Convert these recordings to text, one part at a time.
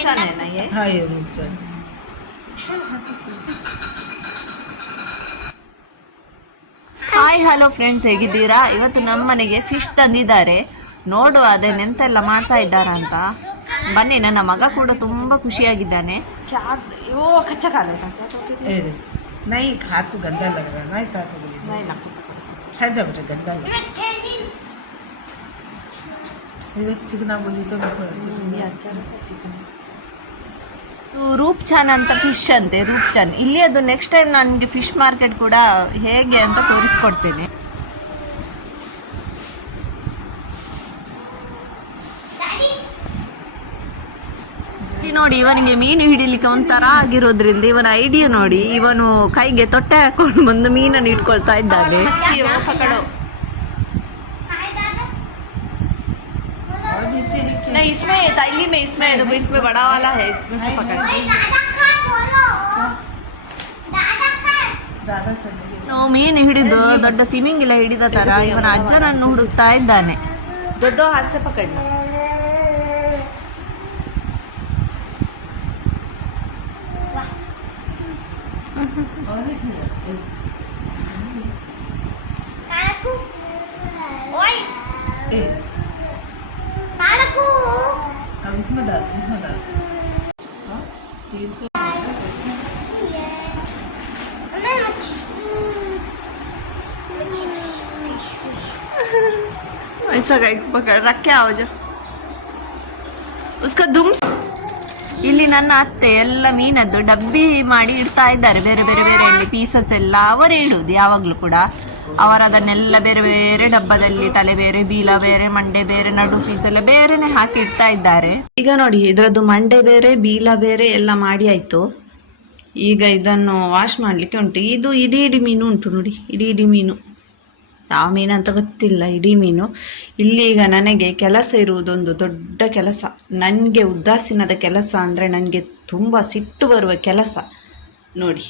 छान आहे ना हे. हा हे रूपचा ಹಾಯ್ ಹಲೋ ಫ್ರೆಂಡ್ಸ್, ಹೇಗಿದ್ದೀರಾ? ಇವತ್ತು ನಮ್ಮ ಮನೆಗೆ ಫಿಶ್ ತಂದಿದ್ದಾರೆ. ನೋಡುವ ಅದನ್ನೆಂತೆಲ್ಲ ಮಾಡ್ತಾ ಇದ್ದಾರೆ ಅಂತ. ಬನ್ನಿ, ನನ್ನ ಮಗ ಕೂಡ ತುಂಬ ಖುಷಿಯಾಗಿದ್ದಾನೆ. नहीं हाथ को गंदा लग रहा है ना, इस से बोली ठहर जा बेटा, गंदा लग रहा है। चिकना बोली तो ರೂಪ್ ಚಾನ್ ಅಂತ ಫಿಶ್ ಅಂತೆ, ರೂಪ್ ಚಾನ್. ಇಲ್ಲಿ ಅದು ನೆಕ್ಸ್ಟ್ ಟೈಮ್ ನನಗೆ ಫಿಶ್ ಮಾರ್ಕೆಟ್ ಕೂಡ ಹೇಗೆ ಅಂತ ತೋರಿಸ್ಕೊಡ್ತೀನಿ. ನೋಡಿ, ಇವನಿಗೆ ಮೀನು ಹಿಡಿಲಿಕ್ಕೆ ಒಂಥರ ಆಗಿರೋದ್ರಿಂದ ಇವನ ಐಡಿಯಾ ನೋಡಿ, ಇವನು ಕೈಗೆ ತೊಟ್ಟೆ ಹಾಕೊಂಡು ಬಂದು ಮೀನನ್ನು ಇಟ್ಕೊಳ್ತಾ ಇದ್ದಾನೆ. इसमें थैली में इसमें बड़ा वाला है, इसमें से पकड़. ಮೀನು ಹಿಡಿದು ದೊಡ್ಡ ತಿಮಿಂಗಿಲ ಹಿಡಿದ ತರ ಇವನ ಅಜ್ಜನನ್ನು ಹುಡುಕ್ತಾ ಇದ್ದಾನೆ. ದೊಡ್ಡ ಹಾಸ್ಯ ಪಕಡ್. इसमें डाल 300 ऐसा पकड़ रख के आओ जो उसका दुम. ಇಲ್ಲಿ ನನ್ನ ಅತ್ತೆ ಎಲ್ಲ ಮೀನದ್ದು ಡಬ್ಬಿ ಮಾಡಿ ಇಡ್ತಾ ಇದ್ದಾರೆ, ಬೇರೆ ಬೇರೆ ಬೇರೆ ಪೀಸಸ್ ಎಲ್ಲ ಅವರೇ ಇಡುವುದು ಯಾವಾಗಲೂ ಕೂಡ. ಅವರದನ್ನೆಲ್ಲ ಬೇರೆ ಬೇರೆ ಡಬ್ಬದಲ್ಲಿ ತಲೆ ಬೇರೆ, ಬೀಲ ಬೇರೆ, ಮಂಡೆ ಬೇರೆ, ನಡು ಪೀಸ್ ಎಲ್ಲ ಬೇರೆನೆ ಹಾಕಿ ಇಡ್ತಾ ಇದ್ದಾರೆ. ಈಗ ನೋಡಿ, ಇದರದ್ದು ಮಂಡೆ ಬೇರೆ ಬೀಲ ಬೇರೆ ಎಲ್ಲ ಮಾಡಿ ಆಯ್ತು. ಈಗ ಇದನ್ನು ವಾಶ್ ಮಾಡಲಿಕ್ಕೆ ಉಂಟು. ಇದು ಇಡೀ ಇಡೀ ಮೀನು ಉಂಟು ನೋಡಿ, ಇಡೀ ಇಡೀ ಮೀನು. ಯಾವ ಮೀನು ಅಂತ ಗೊತ್ತಿಲ್ಲ, ಇಡೀ ಮೀನು. ಇಲ್ಲಿ ಈಗ ನನಗೆ ಕೆಲಸ ಇರುವುದೊಂದು ದೊಡ್ಡ ಕೆಲಸ. ನನಗೆ ಉದಾಸೀನದ ಕೆಲಸ ಅಂದರೆ ನನಗೆ ತುಂಬ ಸಿಟ್ಟು ಬರುವ ಕೆಲಸ ನೋಡಿ.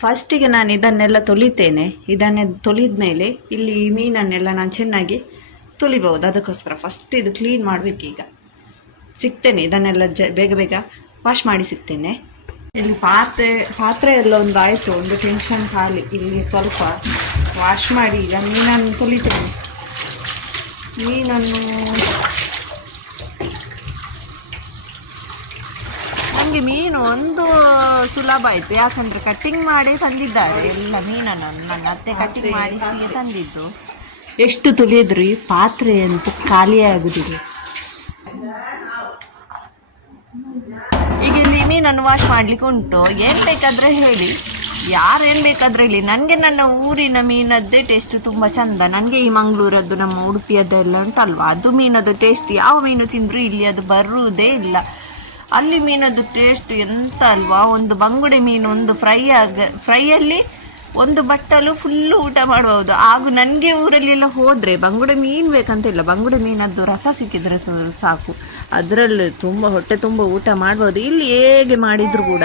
ಫಸ್ಟಿಗೆ ನಾನು ಇದನ್ನೆಲ್ಲ ತೊಳಿತೇನೆ. ಇದನ್ನೇ ತೊಳೆದ ಮೇಲೆ ಇಲ್ಲಿ ಮೀನನ್ನೆಲ್ಲ ನಾನು ಚೆನ್ನಾಗಿ ತೊಳಿಬಹುದು. ಅದಕ್ಕೋಸ್ಕರ ಫಸ್ಟ್ ಇದು ಕ್ಲೀನ್ ಮಾಡಬೇಕು. ಈಗ ಸಿಗ್ತೇನೆ, ಇದನ್ನೆಲ್ಲ ಬೇಗ ಬೇಗ ವಾಶ್ ಮಾಡಿ ಸಿಗ್ತೇನೆ. ಇಲ್ಲಿ ಪಾತ್ರೆ ಎಲ್ಲ ಒಂದು ಆಯಿತು, ಒಂದು ಟೆನ್ಷನ್ ಖಾಲಿ. ಇಲ್ಲಿ ಸ್ವಲ್ಪ ವಾಶ್ ಮಾಡಿ ಈಗ ಮೀನನ್ನು ತೊಳಿತೇನೆ. ಮೀನನ್ನು ನಮಗೆ ಮೀನು ಒಂದು ಸುಲಭ ಆಯಿತು, ಯಾಕಂದರೆ ಕಟ್ಟಿಂಗ್ ಮಾಡಿ ತಂದಿದ್ದಾರೆ ಎಲ್ಲ ಮೀನನ್ನು. ನನ್ನ ಅತ್ತೆ ಕಟ್ಟಿಂಗ್ ಮಾಡಿಸಿ ತಂದಿದ್ದು. ಎಷ್ಟು ತುಳಿದ್ರಿ ಪಾತ್ರೆ ಅಂತೂ ಖಾಲಿಯೇ ಆಗುದಿಲ್ಲ. ಈಗ ಇಲ್ಲಿ ಮೀನನ್ನು ವಾಶ್ ಮಾಡಲಿಕ್ಕೆ ಉಂಟು. ಏನು ಬೇಕಾದರೆ ಹೇಳಿ, ಯಾರೇನು ಬೇಕಾದರೆ ಹೇಳಿ. ನನಗೆ ನನ್ನ ಊರಿನ ಮೀನದ್ದೇ ಟೇಸ್ಟ್ ತುಂಬ ಚಂದ. ನನಗೆ ಈ ಮಂಗಳೂರದ್ದು, ನಮ್ಮ ಉಡುಪಿಯದ್ದೆಲ್ಲ ಉಂಟಲ್ವ, ಅದು ಮೀನದ್ದು ಟೇಸ್ಟ್ ಯಾವ ಮೀನು ತಿಂದರೂ ಇಲ್ಲಿ ಅದು ಬರುವುದೇ ಇಲ್ಲ. ಅಲ್ಲಿ ಮೀನದ್ದು ಟೇಸ್ಟ್ ಎಂತ ಅಲ್ವಾ. ಒಂದು ಬಂಗುಡೆ ಮೀನು ಒಂದು ಫ್ರೈಯಲ್ಲಿ ಒಂದು ಬಟ್ಟಲು ಫುಲ್ಲು ಊಟ ಮಾಡ್ಬೋದು. ಹಾಗೂ ನನಗೆ ಊರಲ್ಲೆಲ್ಲ ಹೋದರೆ ಬಂಗುಡೆ ಮೀನು ಬೇಕಂತ ಇಲ್ಲ, ಬಂಗುಡೆ ಮೀನದ್ದು ರಸ ಸಿಕ್ಕಿದ್ರೆ ಸಾಕು, ಅದರಲ್ಲಿ ತುಂಬ ಹೊಟ್ಟೆ ತುಂಬ ಊಟ ಮಾಡ್ಬೋದು. ಇಲ್ಲಿ ಹೇಗೆ ಮಾಡಿದರೂ ಕೂಡ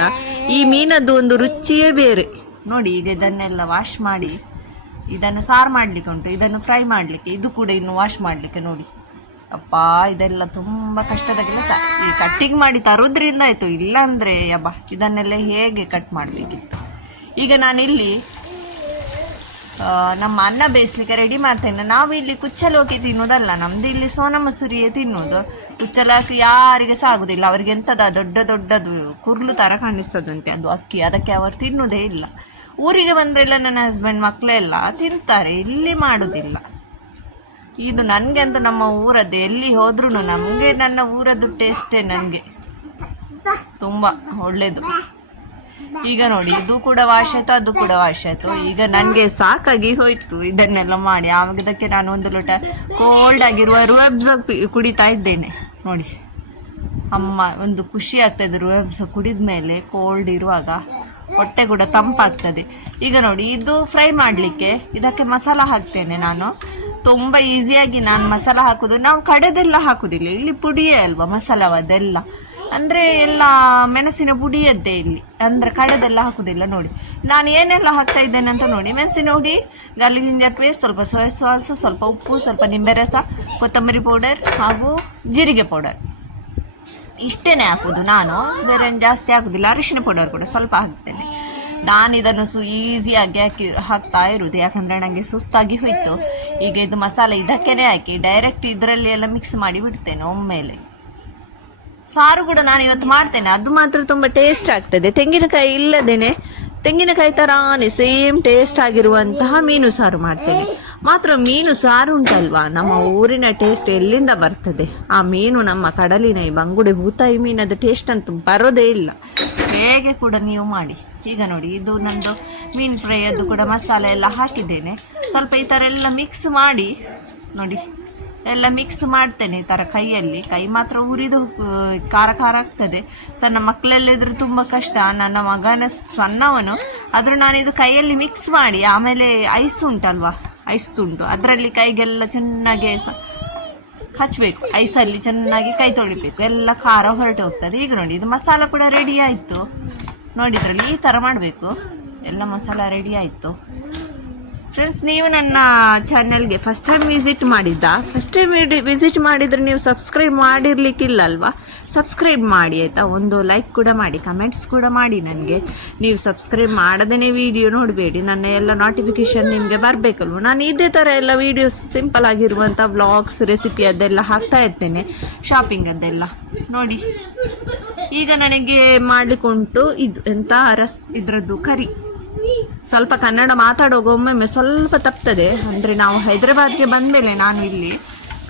ಈ ಮೀನದ್ದು ಒಂದು ರುಚಿಯೇ ಬೇರೆ ನೋಡಿ. ಈಗ ಇದನ್ನೆಲ್ಲ ವಾಶ್ ಮಾಡಿ ಇದನ್ನು ಸಾರು ಮಾಡಲಿಕ್ಕೆ ಉಂಟು, ಇದನ್ನು ಫ್ರೈ ಮಾಡಲಿಕ್ಕೆ, ಇದು ಕೂಡ ಇನ್ನು ವಾಶ್ ಮಾಡಲಿಕ್ಕೆ ನೋಡಿ. ಅಪ್ಪ, ಇದೆಲ್ಲ ತುಂಬ ಕಷ್ಟದ ಕೆಲಸ. ಈ ಕಟ್ಟಿಂಗ್ ಮಾಡಿ ತರೋದ್ರಿಂದ ಆಯಿತು, ಇಲ್ಲಾಂದರೆ ಯಬ್ಬ ಇದನ್ನೆಲ್ಲ ಹೇಗೆ ಕಟ್ ಮಾಡಬೇಕಿತ್ತು. ಈಗ ನಾನಿಲ್ಲಿ ನಮ್ಮ ಅನ್ನ ಬೇಯಿಸ್ಲಿಕ್ಕೆ ರೆಡಿ ಮಾಡ್ತೇನೆ. ನಾವು ಇಲ್ಲಿ ಕುಚ್ಚಲು ಹೋಗಿ ತಿನ್ನೋದಲ್ಲ, ನಮ್ಮದು ಇಲ್ಲಿ ಸೋನಾ ಮಸೂರಿಯೇ ತಿನ್ನೋದು. ಕುಚ್ಚಲಾಕಿ ಯಾರಿಗೆ ಸಹ ಆಗೋದಿಲ್ಲ. ಅವ್ರಿಗೆ ಎಂಥದ ದೊಡ್ಡ ದೊಡ್ಡದು ಕುರ್ಲು ಥರ ಕಾಣಿಸ್ತದಂತೆ ಅದು ಅಕ್ಕಿ, ಅದಕ್ಕೆ ಅವರು ತಿನ್ನೋದೇ ಇಲ್ಲ. ಊರಿಗೆ ಬಂದರೆಲ್ಲ ನನ್ನ ಹಸ್ಬೆಂಡ್ ಮಕ್ಕಳೆಲ್ಲ ತಿಂತಾರೆ, ಇಲ್ಲಿ ಮಾಡೋದಿಲ್ಲ. ಇದು ನನಗೆ ಅಂತ ನಮ್ಮ ಊರದ್ದು ಎಲ್ಲಿ ಹೋದ್ರೂ ನಮಗೆ ನನ್ನ ಊರದ್ದು ಟೇಸ್ಟೇ ನನಗೆ ತುಂಬ ಒಳ್ಳೆಯದು. ಈಗ ನೋಡಿ, ಇದು ಕೂಡ ವಾಶ್ ಆಯಿತು, ಅದು ಕೂಡ ವಾಶ್ ಆಯಿತು. ಈಗ ನನಗೆ ಸಾಕಾಗಿ ಹೋಯಿತು ಇದನ್ನೆಲ್ಲ ಮಾಡಿ. ಆವಾಗ ಇದಕ್ಕೆ ನಾನು ಒಂದು ಲೋಟ ಕೋಲ್ಡ್ ಆಗಿರುವ ರೂಹಬ್ಸ ಕುಡಿತಾ ಇದ್ದೇನೆ ನೋಡಿ. ಅಮ್ಮ ಒಂದು ಖುಷಿ ಆಗ್ತದೆ ರೂಹಬ್ಸ ಕುಡಿದ ಮೇಲೆ, ಕೋಲ್ಡ್ ಇರುವಾಗ ಹೊಟ್ಟೆ ಕೂಡ ತಂಪಾಗ್ತದೆ. ಈಗ ನೋಡಿ, ಇದು ಫ್ರೈ ಮಾಡಲಿಕ್ಕೆ ಇದಕ್ಕೆ ಮಸಾಲ ಹಾಕ್ತೇನೆ ನಾನು. ತುಂಬ ಈಸಿಯಾಗಿ ನಾನು ಮಸಾಲ ಹಾಕೋದು. ನಾವು ಕಡೆದೆಲ್ಲ ಹಾಕೋದಿಲ್ಲ, ಇಲ್ಲಿ ಪುಡಿಯೇ ಅಲ್ವಾ ಮಸಾಲವದೆಲ್ಲ, ಅಂದರೆ ಎಲ್ಲ ಮೆಣಸಿನ ಪುಡಿಯದ್ದೇ ಇಲ್ಲಿ, ಅಂದರೆ ಕಡೆದೆಲ್ಲ ಹಾಕೋದಿಲ್ಲ. ನೋಡಿ ನಾನು ಏನೆಲ್ಲ ಹಾಕ್ತಾ ಇದ್ದೇನೆ ಅಂತ ನೋಡಿ. ಮೆಣಸಿನ ಹುಡಿ, ಗಾರ್ಲಿಕ್ ಜಿಂಜರ್ ಪೇಸ್ಟ್, ಸ್ವಲ್ಪ ಸೋಯಾ ಸಾಸ್, ಸ್ವಲ್ಪ ಉಪ್ಪು, ಸ್ವಲ್ಪ ನಿಂಬೆ ರಸ, ಕೊತ್ತಂಬರಿ ಪೌಡರ್ ಹಾಗೂ ಜೀರಿಗೆ ಪೌಡರ್, ಇಷ್ಟೇ ಹಾಕೋದು ನಾನು. ಬೇರೆ ಜಾಸ್ತಿ ಹಾಕೋದಿಲ್ಲ. ಅರಿಶಿನ ಪೌಡರ್ ಕೂಡ ಸ್ವಲ್ಪ ಹಾಕ್ತೇನೆ. ನಾನು ಇದನ್ನು ಈಸಿಯಾಗಿ ಹಾಕ್ತಾ ಇರೋದು, ಯಾಕಂದರೆ ನನಗೆ ಸುಸ್ತಾಗಿ ಹೋಯಿತು. ಈಗ ಇದು ಮಸಾಲೆ ಇದಕ್ಕೇ ಹಾಕಿ ಡೈರೆಕ್ಟ್ ಇದರಲ್ಲಿ ಎಲ್ಲ ಮಿಕ್ಸ್ ಮಾಡಿ ಬಿಡ್ತೇನೆ ಒಮ್ಮೆಲೆ. ಸಾರು ಕೂಡ ನಾನು ಇವತ್ತು ಮಾಡ್ತೇನೆ, ಅದು ಮಾತ್ರ ತುಂಬ ಟೇಸ್ಟ್ ಆಗ್ತದೆ. ತೆಂಗಿನಕಾಯಿ ಇಲ್ಲದೇನೆ ತೆಂಗಿನಕಾಯಿ ಥರಾನೇ ಸೇಮ್ ಟೇಸ್ಟ್ ಆಗಿರುವಂತಹ ಮೀನು ಸಾರು ಮಾಡ್ತೇನೆ. ಮಾತ್ರ ಮೀನು ಸಾರು ಉಂಟಲ್ವಾ, ನಮ್ಮ ಊರಿನ ಟೇಸ್ಟ್ ಎಲ್ಲಿಂದ ಬರ್ತದೆ? ಆ ಮೀನು ನಮ್ಮ ಕಡಲಿನ ಈ ಬಂಗುಡೆ ಬೂತಾಯಿ ಮೀನದ ಟೇಸ್ಟ್ ಅಂತೂ ಬರೋದೇ ಇಲ್ಲ. ಹೇಗೆ ಕೂಡ ನೀವು ಮಾಡಿ. ಈಗ ನೋಡಿ, ಇದು ನಂದು ಮೀನು ಫ್ರೈ ಅದು ಕೂಡ ಮಸಾಲೆ ಎಲ್ಲ ಹಾಕಿದ್ದೇನೆ. ಸ್ವಲ್ಪ ಈ ಥರ ಎಲ್ಲ ಮಿಕ್ಸ್ ಮಾಡಿ ನೋಡಿ, ಎಲ್ಲ ಮಿಕ್ಸ್ ಮಾಡ್ತೇನೆ ಈ ಥರ ಕೈಯಲ್ಲಿ. ಕೈ ಮಾತ್ರ ಉರಿದು ಖಾರ ಖಾರ ಆಗ್ತದೆ. ಸಣ್ಣ ಮಕ್ಕಳೆಲ್ಲಿದ್ರೆ ತುಂಬ ಕಷ್ಟ. ನನ್ನ ಮಗನ ಸಣ್ಣವನು, ಆದರೂ ನಾನು ಇದು ಕೈಯಲ್ಲಿ ಮಿಕ್ಸ್ ಮಾಡಿ ಆಮೇಲೆ ಐಸ್ ಉಂಟಲ್ವಾ, ಐಸ್ ತುಂಡು ಅದರಲ್ಲಿ ಕೈಗೆಲ್ಲ ಚೆನ್ನಾಗಿ ಹಚ್ಚಬೇಕು. ಐಸಲ್ಲಿ ಚೆನ್ನಾಗಿ ಕೈ ತೊಳಿಬೇಕು, ಎಲ್ಲ ಖಾರ ಹೊರಟು ಹೋಗ್ತದೆ. ಈಗ ನೋಡಿ, ಇದು ಮಸಾಲ ಕೂಡ ರೆಡಿ ಆಯಿತು. ನೋಡಿದ್ರಲ್ಲಿ ಈ ಥರ ಮಾಡಬೇಕು. ಎಲ್ಲ ಮಸಾಲ ರೆಡಿ ಆಯಿತು. ಫ್ರೆಂಡ್ಸ್, ನೀವು ನನ್ನ ಚಾನಲ್ಗೆ ಫಸ್ಟ್ ಟೈಮ್ ವಿಸಿಟ್ ಮಾಡಿದರೆ ನೀವು ಸಬ್ಸ್ಕ್ರೈಬ್ ಮಾಡಿರಲಿಕ್ಕಿಲ್ಲ ಅಲ್ವಾ? ಸಬ್ಸ್ಕ್ರೈಬ್ ಮಾಡಿ ಆಯಿತಾ. ಒಂದು ಲೈಕ್ ಕೂಡ ಮಾಡಿ, ಕಮೆಂಟ್ಸ್ ಕೂಡ ಮಾಡಿ. ನನಗೆ ನೀವು ಸಬ್ಸ್ಕ್ರೈಬ್ ಮಾಡದೇ ವಿಡಿಯೋ ನೋಡಬೇಡಿ, ನನ್ನ ಎಲ್ಲ ನೋಟಿಫಿಕೇಷನ್ ನಿಮಗೆ ಬರಬೇಕಲ್ವ. ನಾನು ಇದೇ ಥರ ಎಲ್ಲ ವೀಡಿಯೋಸ್ ಸಿಂಪಲ್ ಆಗಿರುವಂಥ ವ್ಲಾಗ್ಸ್, ರೆಸಿಪಿ ಅದೆಲ್ಲ ಹಾಕ್ತಾ ಇರ್ತೇನೆ, ಶಾಪಿಂಗ್ ಅದೆಲ್ಲ ನೋಡಿ. ಈಗ ನನಗೆ ಮಾಡಲಿಕ್ಕುಂಟು ಇದು ಎಂಥ ಇದರದ್ದು ಕರಿ. ಸ್ವಲ್ಪ ಕನ್ನಡ ಮಾತಾಡುವಾಗ ಒಮ್ಮೊಮ್ಮೆ ಸ್ವಲ್ಪ ತಪ್ತದೆ, ಅಂದರೆ ನಾವು ಹೈದರಾಬಾದ್ಗೆ ಬಂದಮೇಲೆ ನಾನು ಇಲ್ಲಿ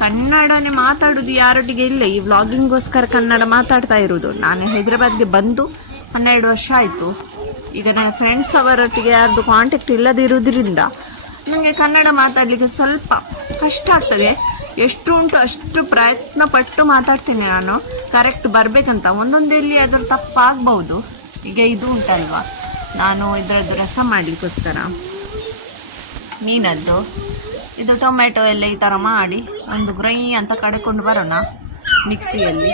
ಕನ್ನಡನೇ ಮಾತಾಡೋದು ಯಾರೊಟ್ಟಿಗೆ ಇಲ್ಲ. ಈ ವ್ಲಾಗಿಂಗೋಸ್ಕರ ಕನ್ನಡ ಮಾತಾಡ್ತಾ ಇರೋದು. ನಾನು ಹೈದರಾಬಾದ್ಗೆ ಬಂದು 12 ವರ್ಷ ಆಯಿತು. ಈಗ ನನ್ನ ಫ್ರೆಂಡ್ಸ್ ಅವರೊಟ್ಟಿಗೆ ಯಾರ್ದು ಕಾಂಟ್ಯಾಕ್ಟ್ ಇಲ್ಲದಿರೋದ್ರಿಂದ ನನಗೆ ಕನ್ನಡ ಮಾತಾಡಲಿಕ್ಕೆ ಸ್ವಲ್ಪ ಕಷ್ಟ ಆಗ್ತದೆ. ಎಷ್ಟು ಉಂಟು ಅಷ್ಟು ಪ್ರಯತ್ನ ಪಟ್ಟು ಮಾತಾಡ್ತೇನೆ ನಾನು, ಕರೆಕ್ಟ್ ಬರಬೇಕಂತ. ಒಂದೊಂದು ಇಲ್ಲಿ ಅದರ ತಪ್ಪಾಗ್ಬೋದು. ಈಗ ಇದು ಉಂಟಲ್ವಾ, ನಾನು ಇದರದ್ದು ರಸ ಮಾಡಲಿಕ್ಕೋಸ್ಕರ ಮೀನದ್ದು ಇದು ಟೊಮೆಟೊ ಎಲ್ಲ ಈ ಥರ ಮಾಡಿ ಒಂದು ಗ್ರೈ ಅಂತ ಕಡ್ಕೊಂಡು ಬರೋಣ ಮಿಕ್ಸಿಯಲ್ಲಿ.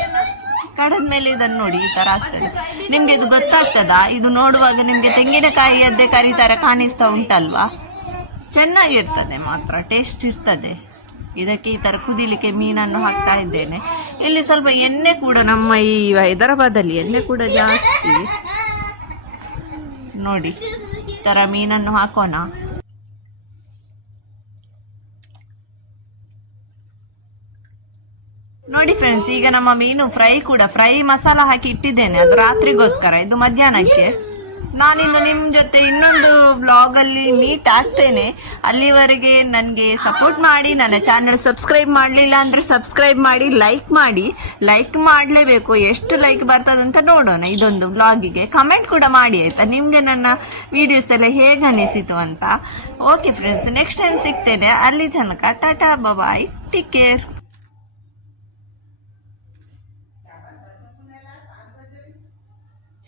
ಕಡದ ಮೇಲೆ ಇದನ್ನು ನೋಡಿ ಈ ಥರ ಆಗ್ತದೆ. ನಿಮಗೆ ಇದು ಗೊತ್ತಾಗ್ತದಾ? ಇದು ನೋಡುವಾಗ ನಿಮಗೆ ತೆಂಗಿನಕಾಯಿಯದ್ದೇ ಕರಿ ಥರ ಕಾಣಿಸ್ತಾ ಉಂಟಲ್ವಾ? ಚೆನ್ನಾಗಿರ್ತದೆ, ಮಾತ್ರ ಟೇಸ್ಟ್ ಇರ್ತದೆ. ಇದಕ್ಕೆ ಈ ಥರ ಕುದಿಲಿಕ್ಕೆ ಮೀನನ್ನು ಹಾಕ್ತಾ ಇದ್ದೇನೆ. ಇಲ್ಲಿ ಸ್ವಲ್ಪ ಎಣ್ಣೆ ಕೂಡ, ನಮ್ಮ ಈ ಹೈದರಾಬಾದಲ್ಲಿ ಎಣ್ಣೆ ಕೂಡ ಜಾಸ್ತಿ. ನೋಡಿ ಈ ಥರ ಮೀನನ್ನು ಹಾಕೋಣ. ನೋಡಿ ಫ್ರೆಂಡ್ಸ್, ಈಗ ನಮ್ಮ ಮೀನು ಫ್ರೈ ಮಸಾಲ ಹಾಕಿ ಇಟ್ಟಿದ್ದೇನೆ, ಅದು ರಾತ್ರಿಗೋಸ್ಕರ, ಇದು ಮಧ್ಯಾಹ್ನಕ್ಕೆ. ನಾನಿನ್ನು ನಿಮ್ಮ ಜೊತೆ ಇನ್ನೊಂದು ವ್ಲಾಗಲ್ಲಿ ಮೀಟ್ ಆಗ್ತೇನೆ. ಅಲ್ಲಿವರೆಗೆ ನನಗೆ ಸಪೋರ್ಟ್ ಮಾಡಿ. ನನ್ನ ಚಾನಲ್ ಸಬ್ಸ್ಕ್ರೈಬ್ ಮಾಡಲಿಲ್ಲ ಅಂದರೆ ಸಬ್ಸ್ಕ್ರೈಬ್ ಮಾಡಿ, ಲೈಕ್ ಮಾಡಲೇಬೇಕು. ಎಷ್ಟು ಲೈಕ್ ಬರ್ತದಂತ ನೋಡೋಣ ಇದೊಂದು ವ್ಲಾಗಿಗೆ. ಕಮೆಂಟ್ ಕೂಡ ಮಾಡಿ ಆಯಿತಾ, ನಿಮಗೆ ನನ್ನ ವೀಡಿಯೋಸ್ ಎಲ್ಲ ಹೇಗೆ ಅನಿಸಿತು ಅಂತ. ಓಕೆ ಫ್ರೆಂಡ್ಸ್, ನೆಕ್ಸ್ಟ್ ಟೈಮ್ ಸಿಗ್ತೇನೆ. ಅಲ್ಲಿ ತನಕ tata bye, take care.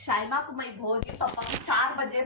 Shaima को मैं भोर के पापा को 4 बजे